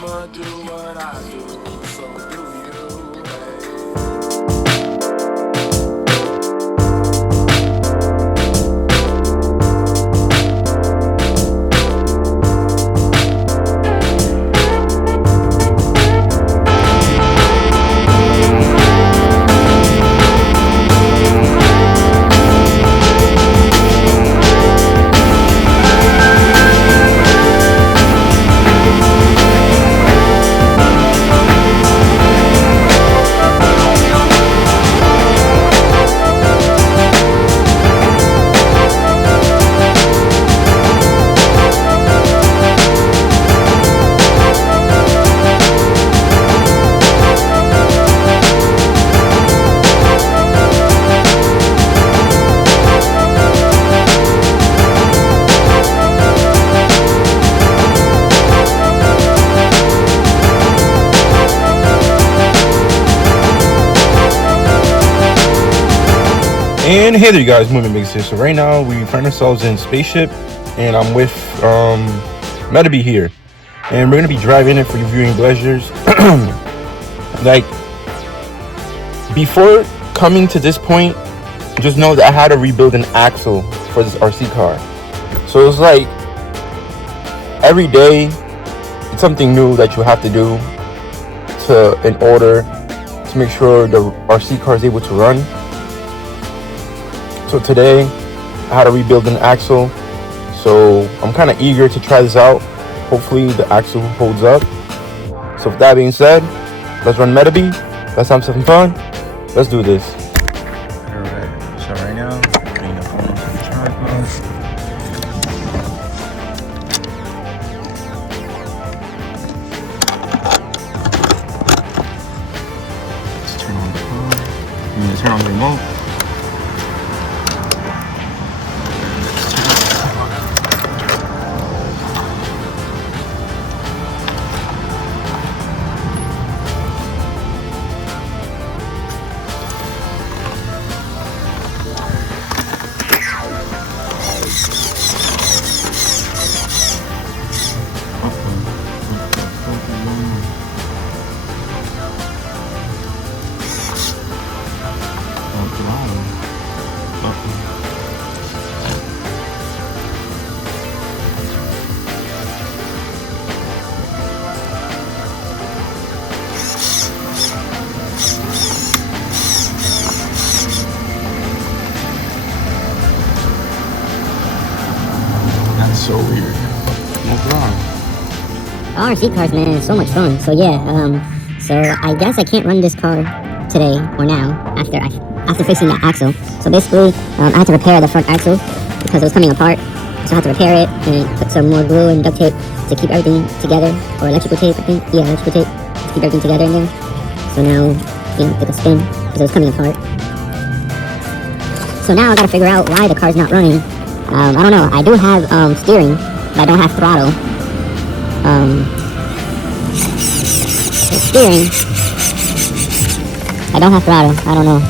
I'ma do what I do, so do you, hey. And hey there, you guys, Moving Big Sis. So right now we find ourselves in Spaceship, and I'm with METABEE here, and we're gonna be driving it for your viewing pleasures. Like, before coming to this point, just know that I had to rebuild an axle for this RC car. So it's like every day it's something new that you have to do in order to make sure the RC car is able to run. So today I had to rebuild an axle, so I'm kind of eager to try this out. Hopefully the axle holds up. So with that being said, let's run METABEE. Let's have some fun. Let's do this. Alright, so right now I'm putting the phone to the tripod. Let's turn on the car. I'm gonna turn on the remote. That's so weird. What's wrong? RC cars, man, so much fun. So yeah, so I guess I can't run this car today or now after fixing that axle. So basically, I had to repair the front axle because it was coming apart. So I had to repair it and put some more glue and duct tape to keep everything together, or electrical tape, I think. Yeah, electrical tape to keep everything together in there. So now, it took a spin because it was coming apart. So now I gotta figure out why the car's not running. I don't know. I do have steering, but I don't have throttle. Steering. I don't have throttle. I don't know.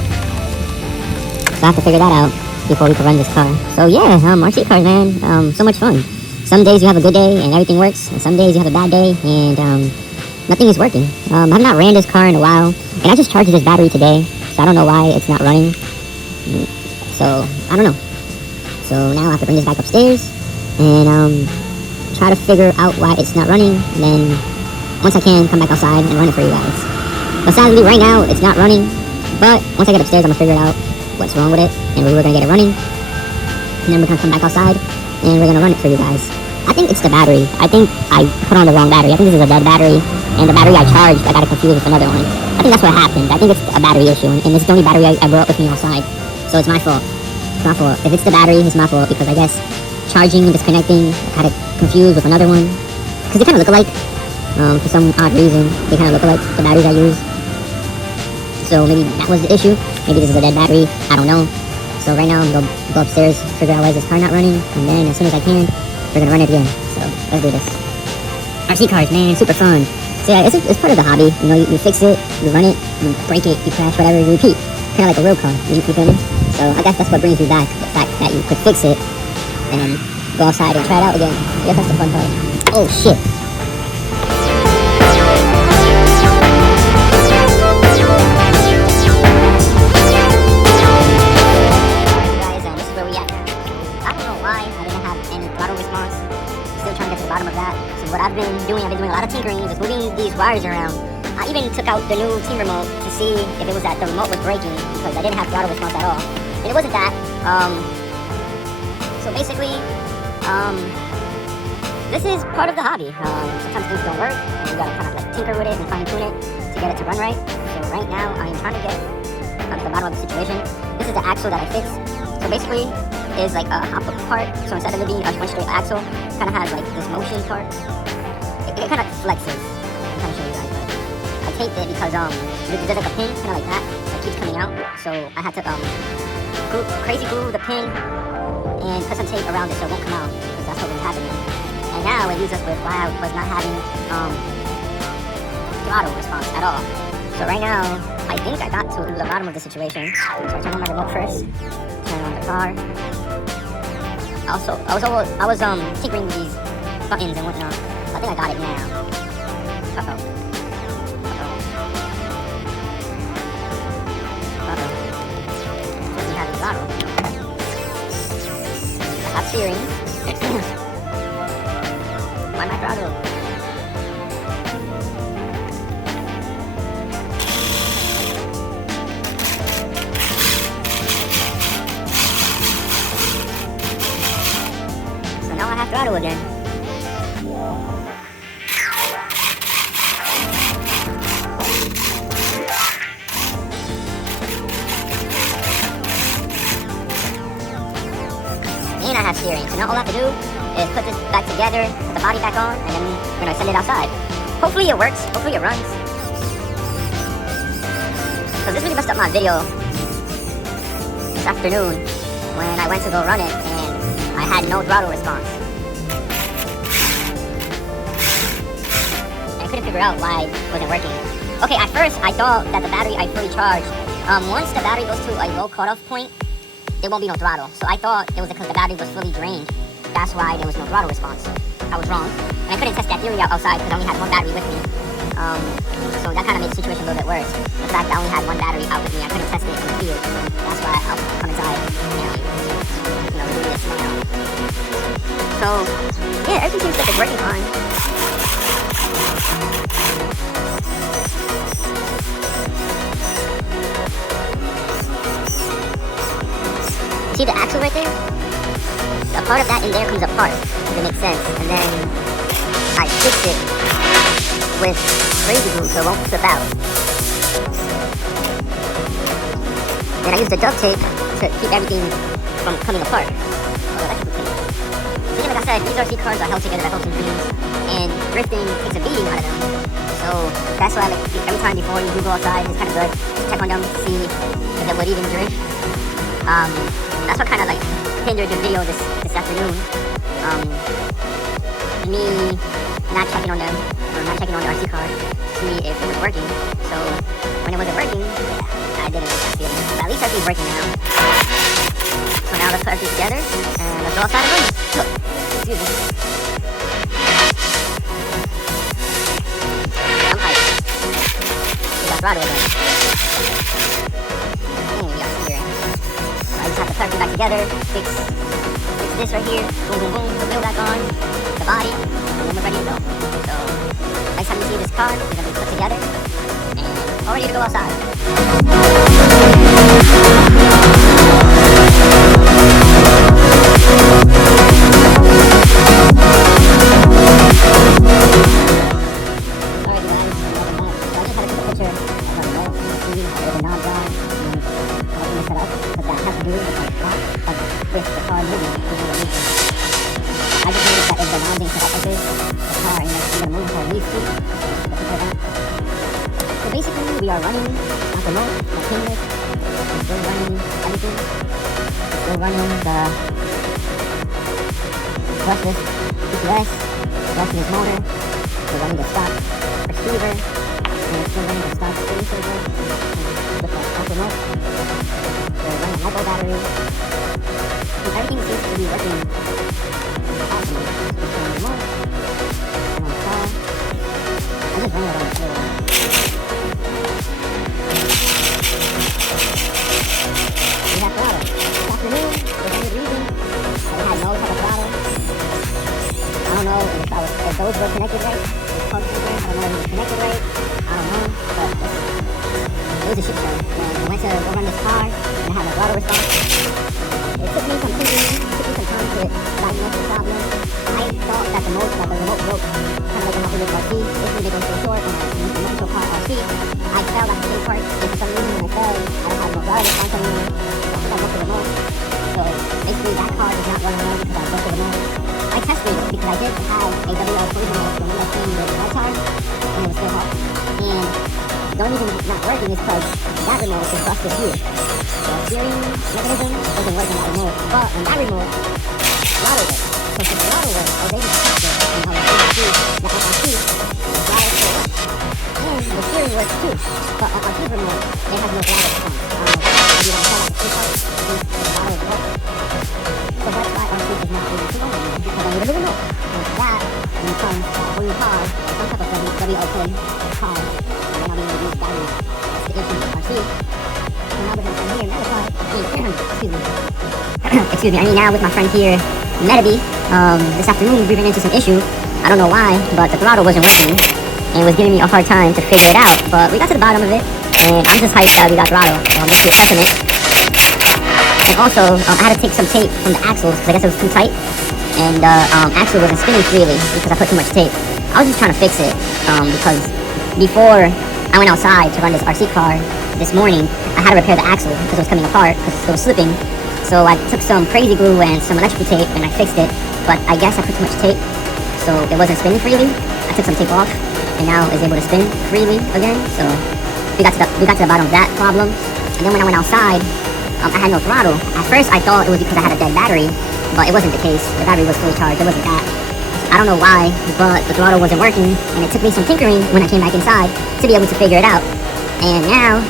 So I have to figure that out before we can run this car. So yeah, RC cars, man, so much fun. Some days you have a good day and everything works, and some days you have a bad day and nothing is working. I've not ran this car in a while, and I just charged this battery today, so I don't know why it's not running. So I don't know. So now I have to bring this back upstairs and try to figure out why it's not running. And then once I can, come back outside and run it for you guys. But sadly, right now it's not running. But once I get upstairs, I'm gonna figure out what's wrong with it, and we're gonna get it running. And then we're gonna come back outside and we're gonna run it for you guys. I think it's the battery. I think I put on the wrong battery. I think this is a dead battery, and the battery I charged, I got it confused with another one. I think that's what happened. I think it's a battery issue, and this is the only battery I brought with me outside. So it's my fault. It's my fault. If it's the battery, it's my fault, because I guess charging and disconnecting, I had it confused with another one. Because they kind of look alike. For some odd reason, they kind of look alike, the batteries I use. So maybe that was the issue. Maybe this is a dead battery. I don't know. So right now I'm going to go upstairs, figure out why is this car not running, and then as soon as I can, we're going to run it again. So let's do this. RC cars, man, super fun. So yeah, it's part of the hobby. You know, you fix it, you run it, you break it, you crash, whatever, you repeat. Kind of like a real car. You feel me? So I guess that's what brings me back, the fact that you could fix it and then go outside and try it out again. I guess that's the fun part. Oh shit. trying to get to the bottom of that. So what I've been doing a lot of tinkering, just moving these wires around. I even took out the new team remote to see if it was that the remote was breaking, because I didn't have throttle response at all. And it wasn't that. So basically, this is part of the hobby. Sometimes things don't work, and you gotta kind of like tinker with it and fine tune it to get it to run right. So right now, I am trying to get to the bottom of the situation. This is the axle that I fixed. So basically, is like a hop-up part. So instead of it being a one straight axle, it kind of has like this motion part. It kind of flexes. I'm trying to show you guys, but I taped it because there's like a pin kind of like that keeps coming out. So I had to crazy glue the pin and put some tape around it so it won't come out, because that's what was happening. And now it leaves us with why I was not having throttle response at all. So right now, I think I got to the bottom of the situation. So I turn on my remote first, turn on the car. Also, I was tinkering with these buttons and whatnot. I think I got it now. Uh-oh. Doesn't have the throttle. I have steering. Why my throttle? So now I have throttle again. And I have steering. So now all I have to do is put this back together, put the body back on, and then we're gonna send it outside. Hopefully it works. Hopefully it runs. So this really messed up my video this afternoon when I went to go run it and I had no throttle response. And I couldn't figure out why it wasn't working. Okay, at first I thought that the battery I fully charged. Once the battery goes to a low cutoff point, there won't be no throttle. So I thought it was because the battery was fully drained. That's why there was no throttle response. I was wrong. And I couldn't test that theory outside because I only had one battery with me. So that kind of made the situation a little bit worse. The fact that I only had one battery out with me, I couldn't test it in the field. That's why I'll come inside and, do this now. So, yeah, everything seems like it's working fine. See the axle right there? A part of that in there comes apart, if it makes sense. And then I fixed it with crazy glue so it won't slip out. And I used the duct tape to keep everything from coming apart. Oh, that's good. So like I said, these RC cars are held together by hopes and dreams, and drifting takes a beating out of them. So that's why like every time before you do go outside, it's kind of good to check on them to see if they would even drift. That's what kind of like hindered the video this afternoon. Me not checking on them, or not checking on the RC car to see if it was working. So when it wasn't working, yeah, I didn't like that feeling. But at least everything's working now. So now let's put everything together and let's go outside and run. Excuse me. I'm hyped. We got throttle again. And we got steering. I just have to put everything back together, fix this right here, boom, boom, boom, put the wheel back on, the body, and then we're ready to go. So, next time you see this car, it's going to be put together, and all ready to go outside. Alright guys, welcome back. So I just had to take a picture of our remote, see where the knobs are, and how everything is set up, but that has to do with like that, with the car moving, I just noticed that if the knob being set up like this, the car is going to move until it needs to. So basically, we are running, not the remote, not pinless. We're still running everything. We're still running the brushless GPS, brushless motor. We're running the stock receiver, and we're still running the stock screen saver with the stock remote. We're running a mobile battery. And everything seems to be working awesome. Just turn the remote, turn on the car. I'm just running it on the other one. We have throttle. This afternoon, for any reason, we had no type of throttle. I don't know if those were connected right. It's called connected. I don't know if it was connected right. I don't know, but it was a shit show. And I went to go run this car, and I had a throttle response. It took me some thinking, it took me some time to diagnose the problem. I thought that the remote broke, kind of like what happened with RC. This one they go so short, and I went to car RC. I fell at the same part, and for some reason when I fell, I don't have no throttle response anymore. So I think I broke the remote. So basically that car does not run around because I broke the remote. I tested it because I did have a WL20 remote when we were playing with my car, and it was still hot. And the only reason it's not working is because that remote is busted here. The steering mechanism doesn't work on that remote, but on that remote, throttle works. So since the throttle works, I was able to test it, and I was able to see that on RC, the throttle still works. And the steering works too, but on RC's remote, it has no throttle response. Maybe when I tell that the part, the throttle is broken. So that's why RC is not able to run anymore, because I needed a remote. And for that, when it comes to a whole new car, or some type of WL10 car, and then I'll be able to use batteries. That's the issue with RC. And now with my friend here, Metabee, excuse me. Excuse me, I mean now with my friend here, Metabee, this afternoon we ran into some issue. I don't know why, but the throttle wasn't working, and it was giving me a hard time to figure it out. But we got to the bottom of it, and I'm just hyped that we got throttle. Just to testament. And also, I had to take some tape from the axles because I guess it was too tight, and the axle wasn't spinning freely because I put too much tape. I was just trying to fix it because before I went outside to run this RC car this morning, I had to repair the axle because it was coming apart because it was slipping. So I took some crazy glue and some electrical tape and I fixed it, but I guess I put too much tape, so it wasn't spinning freely. I took some tape off, and now it's able to spin freely again. So we got to the bottom of that problem. And then when I went outside, I had no throttle. At first I thought it was because I had a dead battery, but it wasn't the case. The battery was fully charged. It wasn't that. I don't know why, but the throttle wasn't working, and it took me some tinkering when I came back inside to be able to figure it out. And now,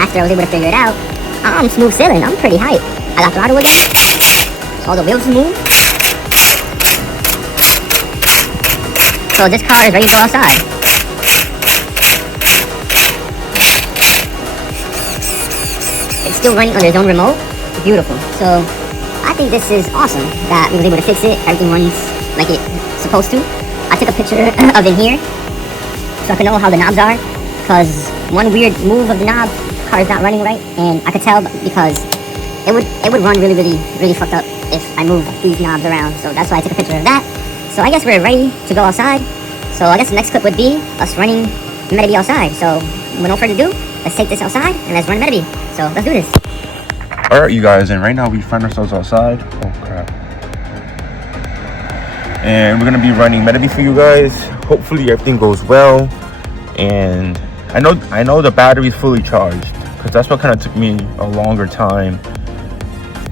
after I was able to figure it out, I'm smooth sailing. I'm pretty hyped. I got throttle again. All the wheels move. So this car is ready to go outside. It's still running on its own remote. Beautiful. So I think this is awesome that we was able to fix it. Everything runs like it's supposed to. I took a picture of it here so I can know how the knobs are, because one weird move of the knob, the car is not running right, and I could tell because it would run really fucked up if I moved these knobs around. So that's why I took a picture of that. So I guess we're ready to go outside. So I guess the next clip would be us running METABEE outside. So with no further ado, let's take this outside and let's run METABEE. So let's do this. Alright, you guys, and right now we find ourselves outside. Oh crap. And we're gonna be running METABEE for you guys. Hopefully everything goes well. And I know the battery's fully charged, because that's what kind of took me a longer time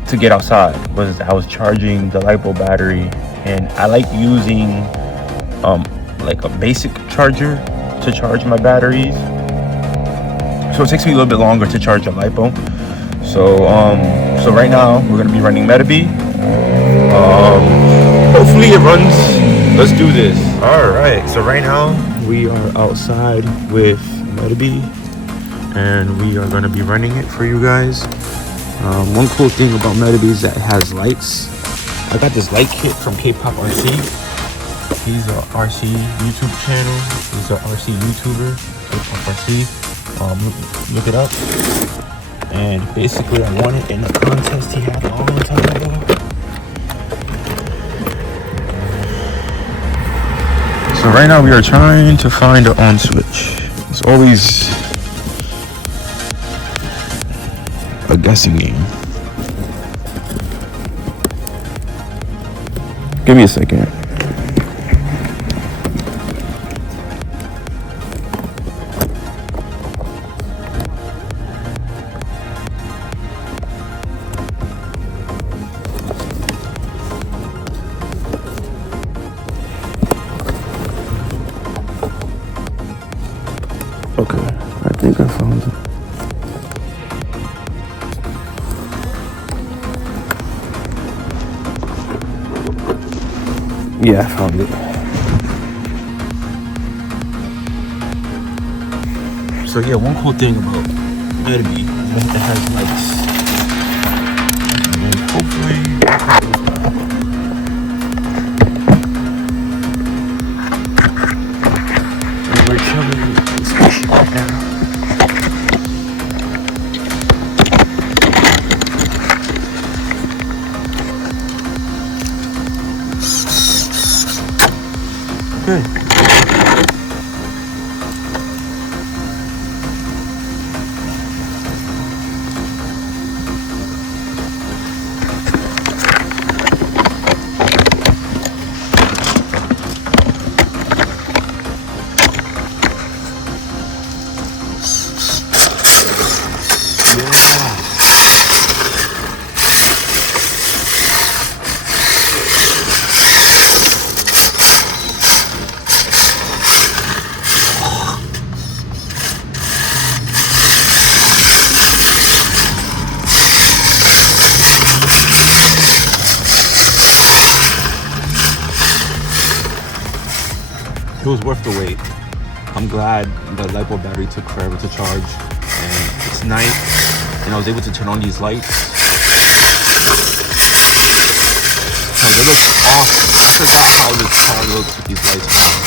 to get outside, was I was charging the LiPo battery, and I like using like a basic charger to charge my batteries, so it takes me a little bit longer to charge a LiPo. So right now we're gonna be running METABEE. Hopefully it runs. Let's do this. All right, so right now we are outside with METABEE, and we are gonna be running it for you guys. One cool thing about METABEE is that it has lights. I got this light kit from K-Pop RC. He's a RC YouTube channel. He's a RC YouTuber, K-Pop RC. Look it up. And basically, I won it in a contest he had a long time ago. So right now we are trying to find the on switch. It's always a guessing game. Give me a second. Okay, I think I found it. Yeah, I found it. So yeah, one cool thing about METABEE is that it has lights. And hopefully Good. It was worth the wait. I'm glad the LiPo battery took forever to charge, and it's night, and I was able to turn on these lights. And they look awesome. I forgot how this car looks with these lights on.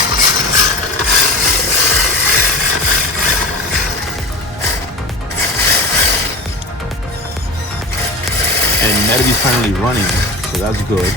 And Metabee's finally running, so that's good.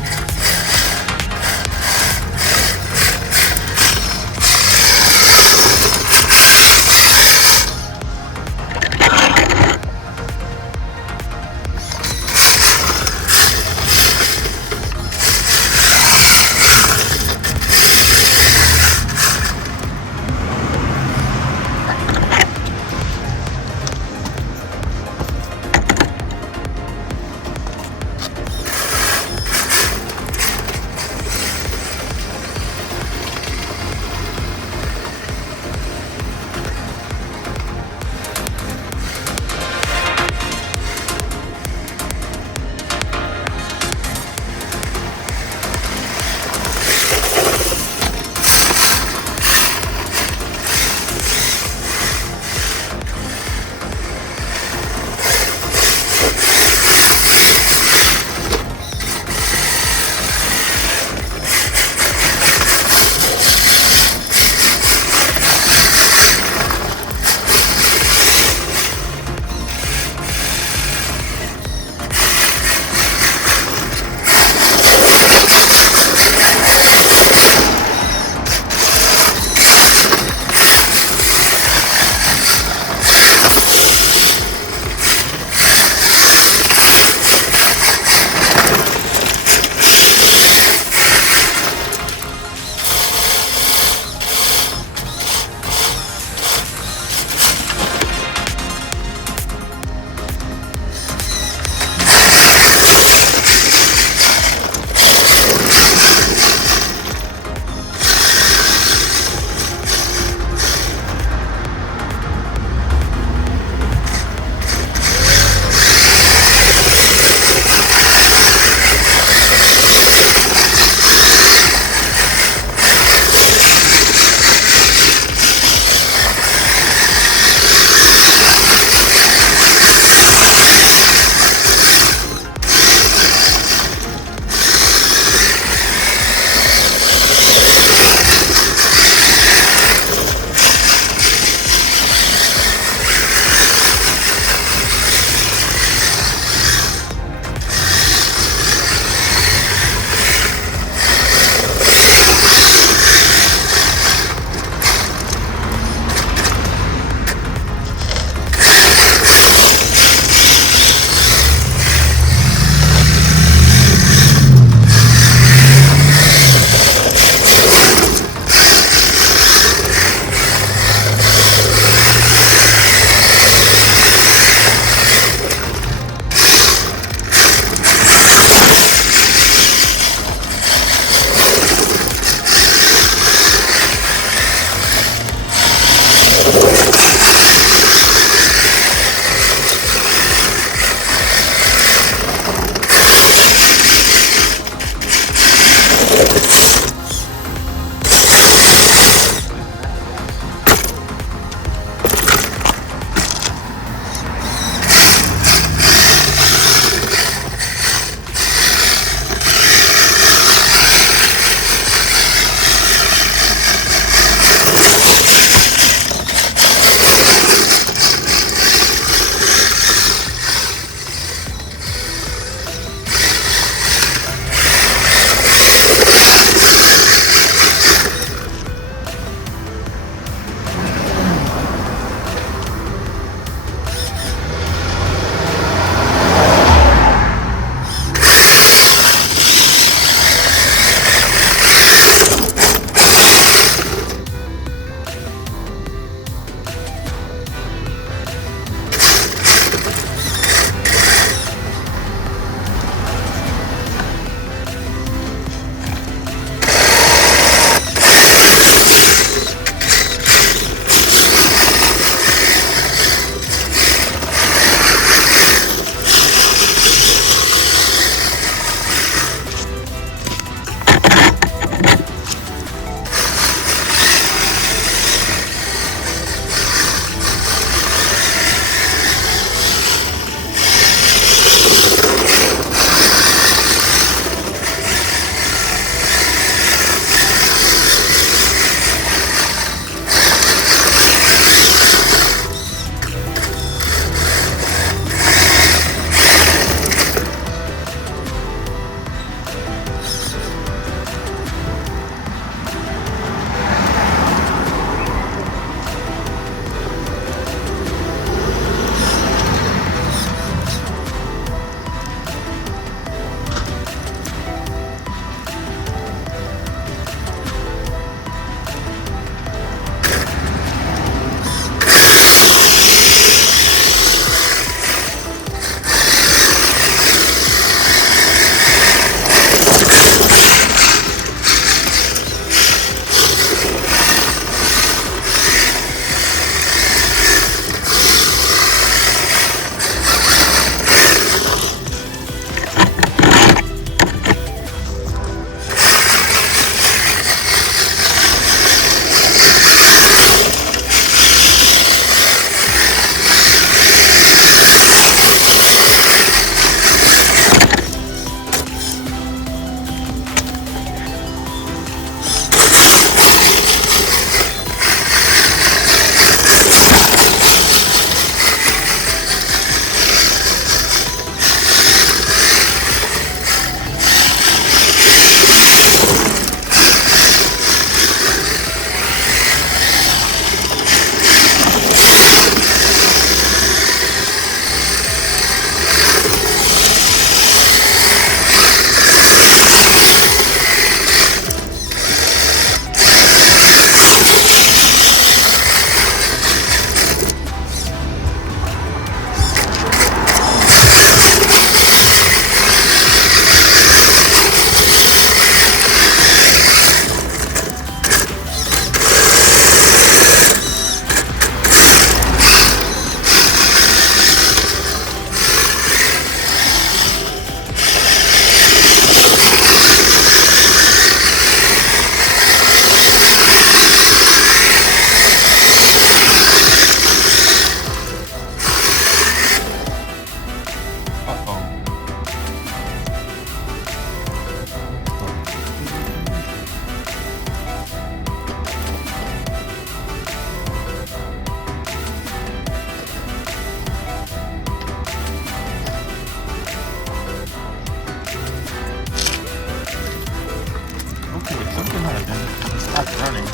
learning.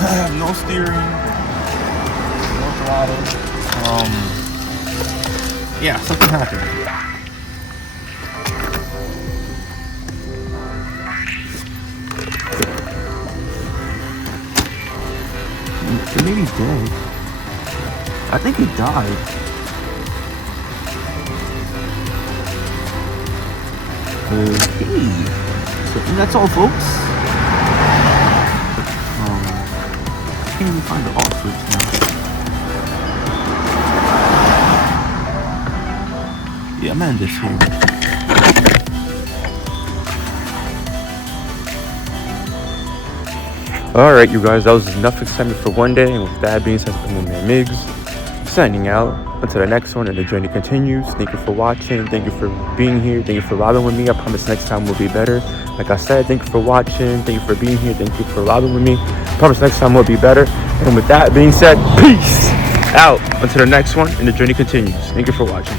I have no steering, no throttle. Yeah, something happened. The lady's dead. I think it died. Okay. So that's all, folks. I can't even find the off switch now. Yeah, I'm in this here. Alright, you guys, that was enough excitement for one day. And with that being said, I'm your man Migs, signing out. Until the next one, and the journey continues. Thank you for watching. Thank you for being here. Thank you for vibing with me. I promise next time will be better. Like I said, thank you for watching. Thank you for being here. Thank you for vibing with me. I promise next time will be better. And with that being said, peace out. Until the next one, and the journey continues. Thank you for watching.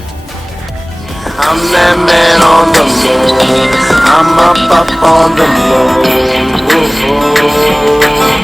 I'm that man on the moon. I'm up on the moon. Whoa, whoa.